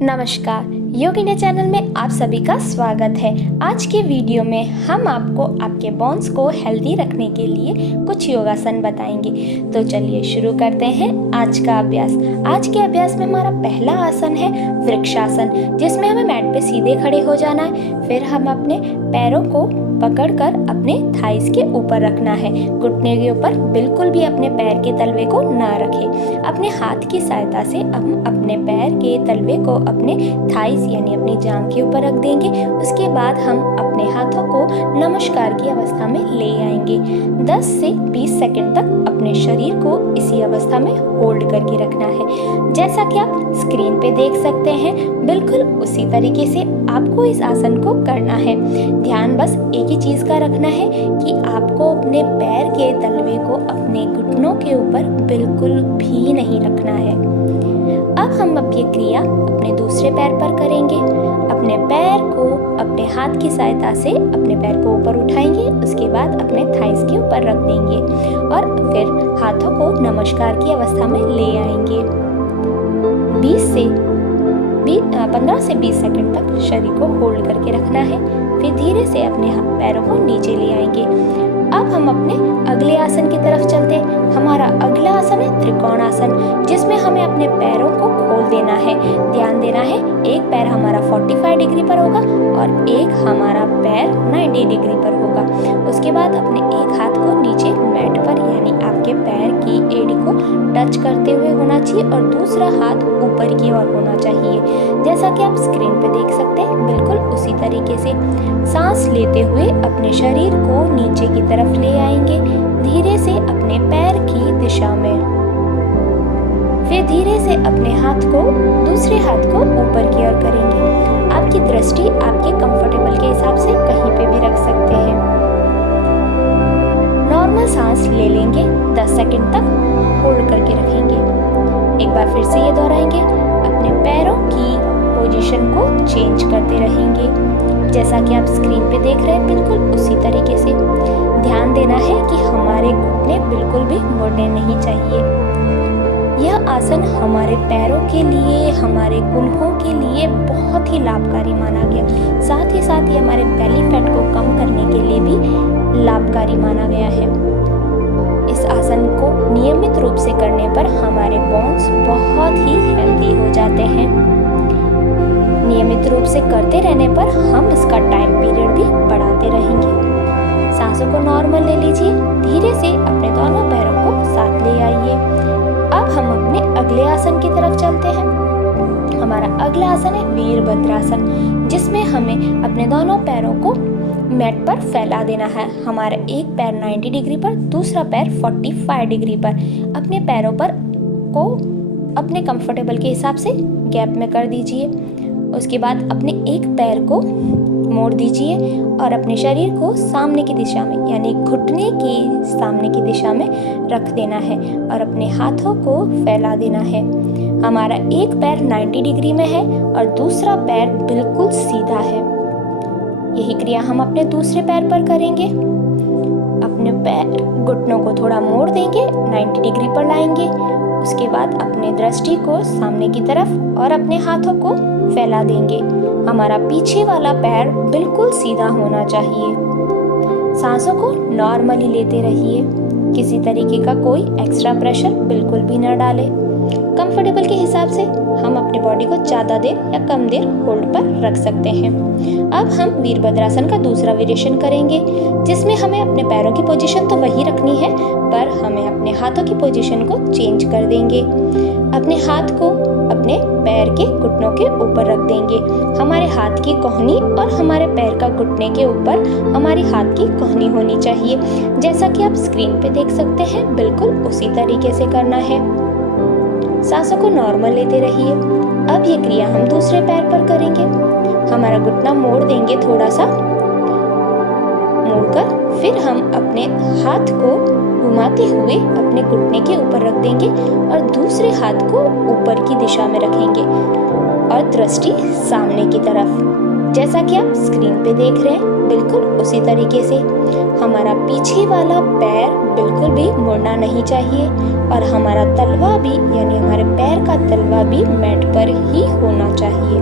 नमस्कार, योग India channel में आप सभी का स्वागत है। आज के वीडियो में हम आपको आपके बोन्स को हेल्दी रखने के लिए कुछ योगासन बताएंगे। तो चलिए शुरू करते हैं आज का अभ्यास। आज के अभ्यास में हमारा पहला आसन है वृक्षासन, जिसमें हमें मैट पे सीधे खड़े हो जाना है। फिर हम अपने पैरों को पकड़कर अपने थाइस के ऊपर रखना है। घुटने के ऊपर बिल्कुल भी अपने पैर के तलवे को ना रखें। अपने हाथ की सहायता से हम अपने पैर के तलवे को अपने थाइस यानी अपनी जांघ के ऊपर रख देंगे। उसके बाद हम अपने हाथों को नमस्कार की अवस्था में ले आएंगे। 10 से 20 सेकंड तक अपने शरीर को इसी अवस्था में होल्ड करके रखना है। जैसा कि आप स्क्रीन पे देख सकते हैं, बिल्कुल उसी तरीके से आपको इस आसन को करना है। ध्यान बस एक ही चीज़ का रखना है कि आपको अपने पैर के तलवे को अपने घुटनों के ऊपर बिल्कुल भी नहीं रखना है। अब हम अब ये क्रिया अपने दूसरे पैर पर करेंगे। अपने पैर को अपने हाथ की सहायता से अपने पैर को ऊपर उठाएंगे। उसके बाद अपने थाइस के ऊपर रख देंगे और फिर हाथों को नमस्कार की अवस्था में ले आएंगे। 15 से 20 सेकंड तक शरीर को होल्ड करके रखना है। फिर धीरे से अपने पैरों को नीचे ले आएंगे। अब हम अपने अगले आसन की तरफ चलते हैं। हमारा अगला आसन है त्रिकोण आसन, जिसमें हमें अपने पैरों को खोल देना है। ध्यान देना है, एक पैर हमारा 45 डिग्री पर होगा और एक हमारा पैर 90 डिग्री पर होगा। उसके बाद अपने एक हाथ को नीचे मैट पर यानी आपके पैर की एड़ी को टच करते हुए होना चाहिए और दूसरा हाथ ऊपर की ओर होना चाहिए। जैसा कि आप स्क्रीन पे देख सकते हैं, बिल्कुल उसी तरीके से सांस लेते हुए अपने शरीर को नीचे की तरफ ले आएंगे, धीरे से अपने पैर की दिशा में। फिर धीरे से अपने हाथ को दूसरे हाथ को ऊपर की ओर करेंगे। आपकी दृष्टि आपके कंफर्टेबल के हिसाब से कहीं पे भी रख सकते हैं। नॉर्मल सांस ले लेंगे, 10 सेकंड तक होल्ड करके रखेंगे। एक बार फिर से ये दोहराएंगे। अपने पैरों की पोजीशन को चेंज करते रहेंगे। जैसा कि आप स्क्रीन पे देख रहे हैं, बिल्कुल उसी तरीके से ध्यान देना है कि हमारे घुटने बिल्कुल भी मुड़ने नहीं चाहिए। यह आसन हमारे पैरों के लिए, हमारे गुल्हों के लिए बहुत ही लाभकारी माना गया। साथ ही साथ ये हमारे बेली फैट को कम करने के लिए भी लाभकारी माना गया है। इस आसन को नियमित रूप से करने पर हमारे बोन्स बहुत ही हेल्दी हो जाते हैं। नियमित रूप से करते रहने पर हम इसका टाइम पीरियड भी बढ़ाते रहेंगे। सांसों को नॉर्मल ले लीजिए, धीरे से अपने दोनों पैरों को साथ ले आइए। अब हम अपने अगले आसन की तरफ चलते हैं। हमारा अगला आसन है वीरभद्रासन, जिसमें हमें अपने दोनों पैरों को मैट पर फैला देना है। हमारा एक पैर 90 डिग्री पर, दूसरा पैर 45 डिग्री पर। अपने पैरों पर को अपने कंफर्टेबल के हिसाब से गैप में कर दीजिए। उसके बाद अपने एक पैर को मोड़ दीजिए और अपने शरीर को सामने की दिशा में यानी घुटने के सामने की दिशा में रख देना है और अपने हाथों को फैला देना है। हमारा एक पैर 90 डिग्री में है और दूसरा पैर बिल्कुल सीधा है। यही क्रिया हम अपने दूसरे पैर पर करेंगे। अपने पैर घुटनों को थोड़ा मोड़ देंगे, 90 डिग्री पर लाएंगे। उसके बाद अपने दृष्टि को सामने की तरफ और अपने हाथों को फैला देंगे। हमारा पीछे वाला पैर बिल्कुल सीधा होना चाहिए। सांसों को नॉर्मली लेते रहिए। किसी तरीके का कोई एक्स्ट्रा प्रेशर बिल्कुल भी न डालें। कंफर्टेबल के हिसाब से हम अपनी बॉडी को ज़्यादा देर या कम देर होल्ड पर रख सकते हैं। अब हम वीरभद्रासन का दूसरा वेरिएशन करेंगे, जिसमें हमें अपने पैरों की पोजीशन तो वही रखनी है, पर हमें अपने हाथों की पोजीशन को चेंज कर देंगे। अपने हाथ को अपने पैर के घुटनों के ऊपर रख देंगे। हमारे हाथ की कोहनी और हमारे पैर का घुटने के ऊपर हमारी हाथ की कोहनी होनी चाहिए। जैसा कि आप स्क्रीन पे देख सकते हैं, बिल्कुल उसी तरीके से करना है। सांसों को नॉर्मल लेते रहिए। अब ये क्रिया हम दूसरे पैर पर करेंगे। हमारा घुटना मोड़ देंगे, थोड़ा सा मोड़कर फिर हम अपने हाथ को घुमाते हुए अपने घुटने के ऊपर रख देंगे और दूसरे हाथ को ऊपर की दिशा में रखेंगे और दृष्टि सामने की तरफ। जैसा कि आप स्क्रीन पे देख रहे हैं, बिल्कुल उसी तरीके से हमारा पीछे वाला पैर बिल्कुल भी मुड़ना नहीं चाहिए और हमारा तलवा भी यानी हमारे पैर का तलवा भी मैट पर ही होना चाहिए।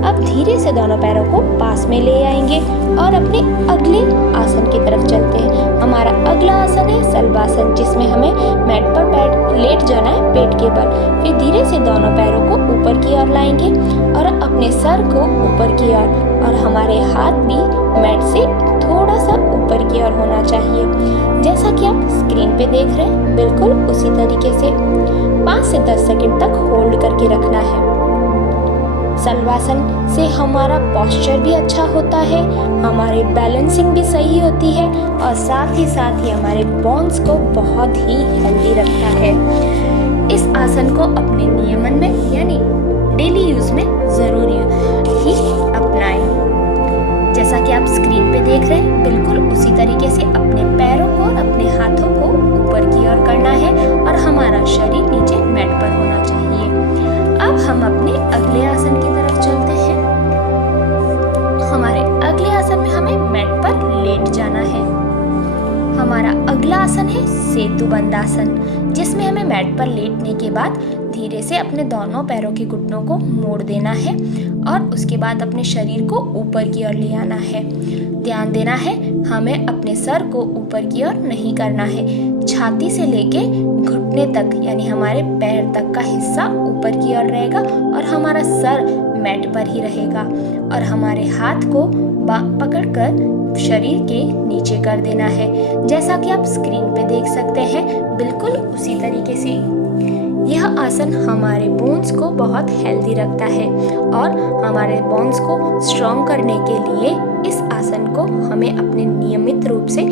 अब धीरे से दोनों पैरों को पास में ले आएंगे और अपने अगले आसन की तरफ चलते हैं। हमारा अगला आसन है शलभासन, जिसमें हमें मैट पर लेट जाना है पेट के बल। फिर धीरे से दोनों पैरों को ऊपर की ओर लाएंगे और अपने सर को ऊपर की ओर और हमारे हाथ भी मैट से थोड़ा सा ऊपर की ओर होना चाहिए। जैसा कि आप स्क्रीन पे देख रहे हैं, बिल्कुल उसी तरीके से 5 से 10 सेकंड तक होल्ड करके रखना है। शलभासन से हमारा पोस्चर भी अच्छा होता है, हमारी बैलेंसिंग भी सही होती है और साथ ही हमारे बोन्स को बहुत ही हेल्दी रखता है। इस आसन को अपने नियमन में यानी डेली यूज में जरूर ही अपनाएं। जैसा कि आप स्क्रीन पे देख रहे हैं, बिल्कुल उसी तरीके से अपने पैरों को और अपने हाथों को ऊपर की ओर करना है और हमारा शरीर नीचे मैट पर होना चाहिए। अब हम अपने अगले आसन की तरफ चलते हैं। हमारे अगले आसन में हमें मैट पर लेट जाना है। हमारा अगला आसन है सेतुबंध आसन, जिसमें हमें मैट पर लेटने के बाद धीरे से अपने दोनों पैरों के घुटनों को मोड़ देना है और उसके बाद अपने शरीर को ऊपर की ओर ले आना है। ध्यान देना है, हमें अपने सर को ऊपर की ओर नहीं करना है। छाती से लेके घुटने तक यानी हमारे पैर तक का हिस्सा ऊपर की ओर रहेगा और हमारा सर मैट पर ही रहेगा और हमारे हाथ को पकड़कर शरीर के नीचे कर देना है। जैसा कि आप स्क्रीन पे देख सकते हैं, बिल्कुल उसी तरीके से यह आसन हमारे बोन्स को बहुत हेल्दी रखता है और हमारे बोन्स को स्ट्रॉन्ग करने के लिए इस आसन को हमें अपने नियमित रूप से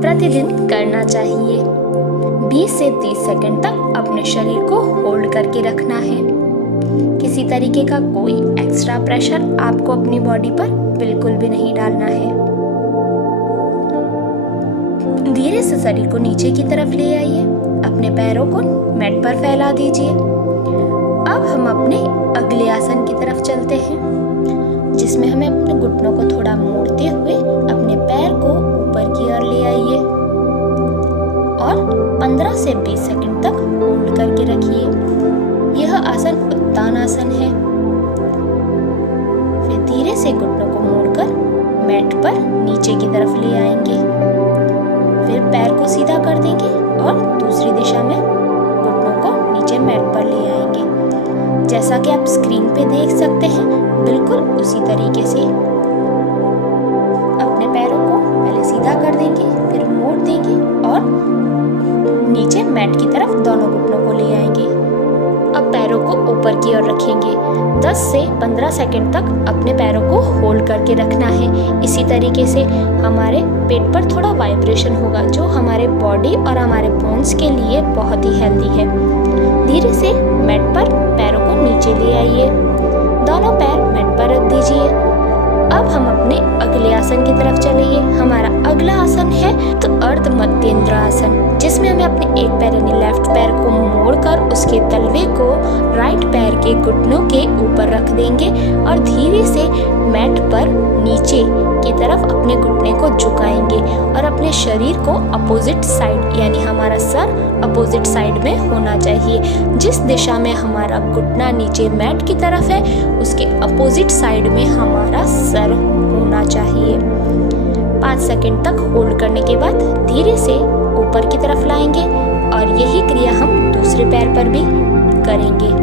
प्रतिदिन करना चाहिए। 20 से 30 सेकंड तक अपने शरीर को होल्ड करके रखना है। किसी तरीके का कोई एक्स्ट्रा प्रेशर आपको अपनी बॉडी पर बिल्कुल भी नहीं डालना है। धीरे से शरीर को नीचे की तरफ ले आइए, अपने पैरों को मैट पर फैला दीजिए। अब हम अपने अगले आसन की तरफ चलते हैं, जिसमें हमें अपने घुटनों को थोड़ा मोड़ते हुए अपने पैर को ऊपर की ओर ले आइए और 15 से 20 सेकंड तक होल्ड करके रखिए। यह आसन उत्तान आसन है। फिर धीरे से घुटनों को मोड़कर मैट पर नीचे की तरफ ले आएंगे। फिर पैर को सीधा कर देंगे और दूसरी दिशा में घुटनों को नीचे मैट पर ले आएंगे। जैसा कि आप स्क्रीन पे देख सकते हैं, बिल्कुल उसी तरीके से अपने पैरों को पहले सीधा कर देंगे, फिर मोड़ देंगे और नीचे मैट की तरफ दोनों घुटनों को ले आएंगे। अब पैरों को ऊपर की ओर रखेंगे। 10 से 15 सेकंड तक अपने पैरों को होल्ड करके रखना है। इसी तरीके से हमारे पेट पर थोड़ा वाइब्रेशन होगा, जो हमारे बॉडी और हमारे बोन्स के लिए बहुत ही हेल्दी है। धीरे से मैट पर पैरों को नीचे ले आइए, दोनों पैर मैट पर रख दीजिए। अब हम अपने अगले आसन की तरफ चलिए। हमारा अगला आसन है तो अर्ध मध्येंद्र आसन, जिसमें हमें अपने एक पैर यानी लेफ्ट पैर को मोड़कर उसके तलवे को राइट पैर के घुटनों के ऊपर रख देंगे और धीरे से मैट पर नीचे की तरफ अपने घुटने को झुकाएंगे और अपने शरीर को अपोजिट साइड यानी हमारा सर अपोजिट साइड में होना चाहिए। जिस दिशा में हमारा घुटना नीचे मैट की तरफ है, उसके अपोजिट साइड में हमारा सर होना चाहिए। 5 सेकंड तक होल्ड करने के बाद धीरे से ऊपर की तरफ लाएंगे और यही क्रिया हम दूसरे पैर पर भी करेंगे।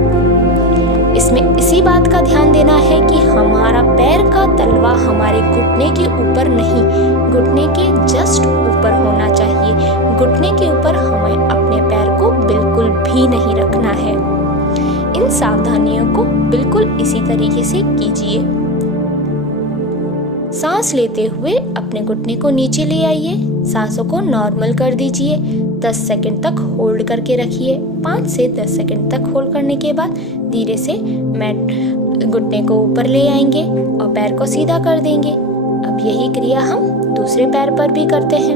इसमें इसी बात का ध्यान देना है कि हमारा पैर का तलवा हमारे घुटने के ऊपर नहीं, घुटने के जस्ट ऊपर होना चाहिए। घुटने के ऊपर हमें अपने पैर को बिल्कुल भी नहीं रखना है। इन सावधानियों को बिल्कुल इसी तरीके से कीजिए। सांस लेते हुए अपने घुटने को नीचे ले आइए, सांसों को नॉर्मल कर दीजिए। 10 सेकंड तक होल्ड करके रखिए। 5 से 10 सेकंड तक होल्ड करने के बाद धीरे से मैट घुटने को ऊपर ले आएंगे और पैर को सीधा कर देंगे। अब यही क्रिया हम दूसरे पैर पर भी करते हैं।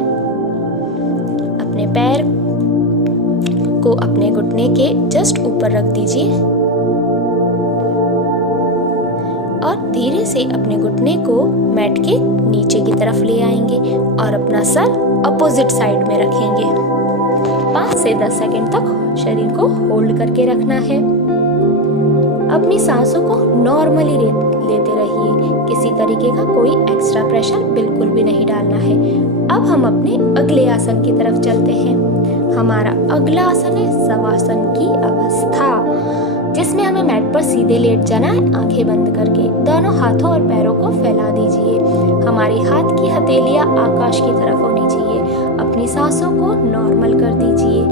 अपने पैर को अपने घुटने के जस्ट ऊपर रख दीजिए और धीरे से अपने घुटने को मैट के नीचे की तरफ ले आएंगे और अपना सर अपोजिट साइड में रखेंगे। 5 से 10 सेकंड तक शरीर को होल्ड करके रखना है। अपनी सांसों को नॉर्मली लेते रहिए, किसी तरीके का कोई एक्स्ट्रा प्रेशर बिल्कुल भी नहीं डालना है। अब हम अपने अगले आसन की तरफ चलते हैं। हमारा अगला आसन है शवासन की अवस्था, जिसमें हमें मैट पर सीधे लेट जाना है, आंखें बंद करके। दोनों हाथों और पैरों को फैला दीजिए। हमारी हाथ की हथेलियां आकाश की तरफ होनी चाहिए। अपनी सांसों को नॉर्मल कर दीजिए।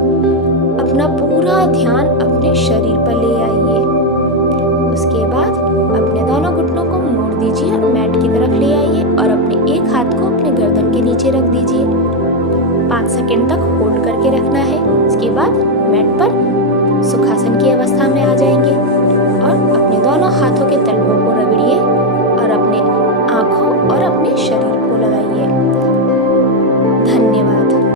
अपना पूरा ध्यान अपने शरीर पर ले आइए। उसके बाद अपने दोनों घुटनों को मोड़ दीजिए और मैट की तरफ ले आइए और अपने एक हाथ को अपने गर्दन के नीचे रख दीजिए। 5 सेकंड तक होल्ड करके रखना है। उसके बाद मैट पर सुखासन की अवस्था में आ जाए।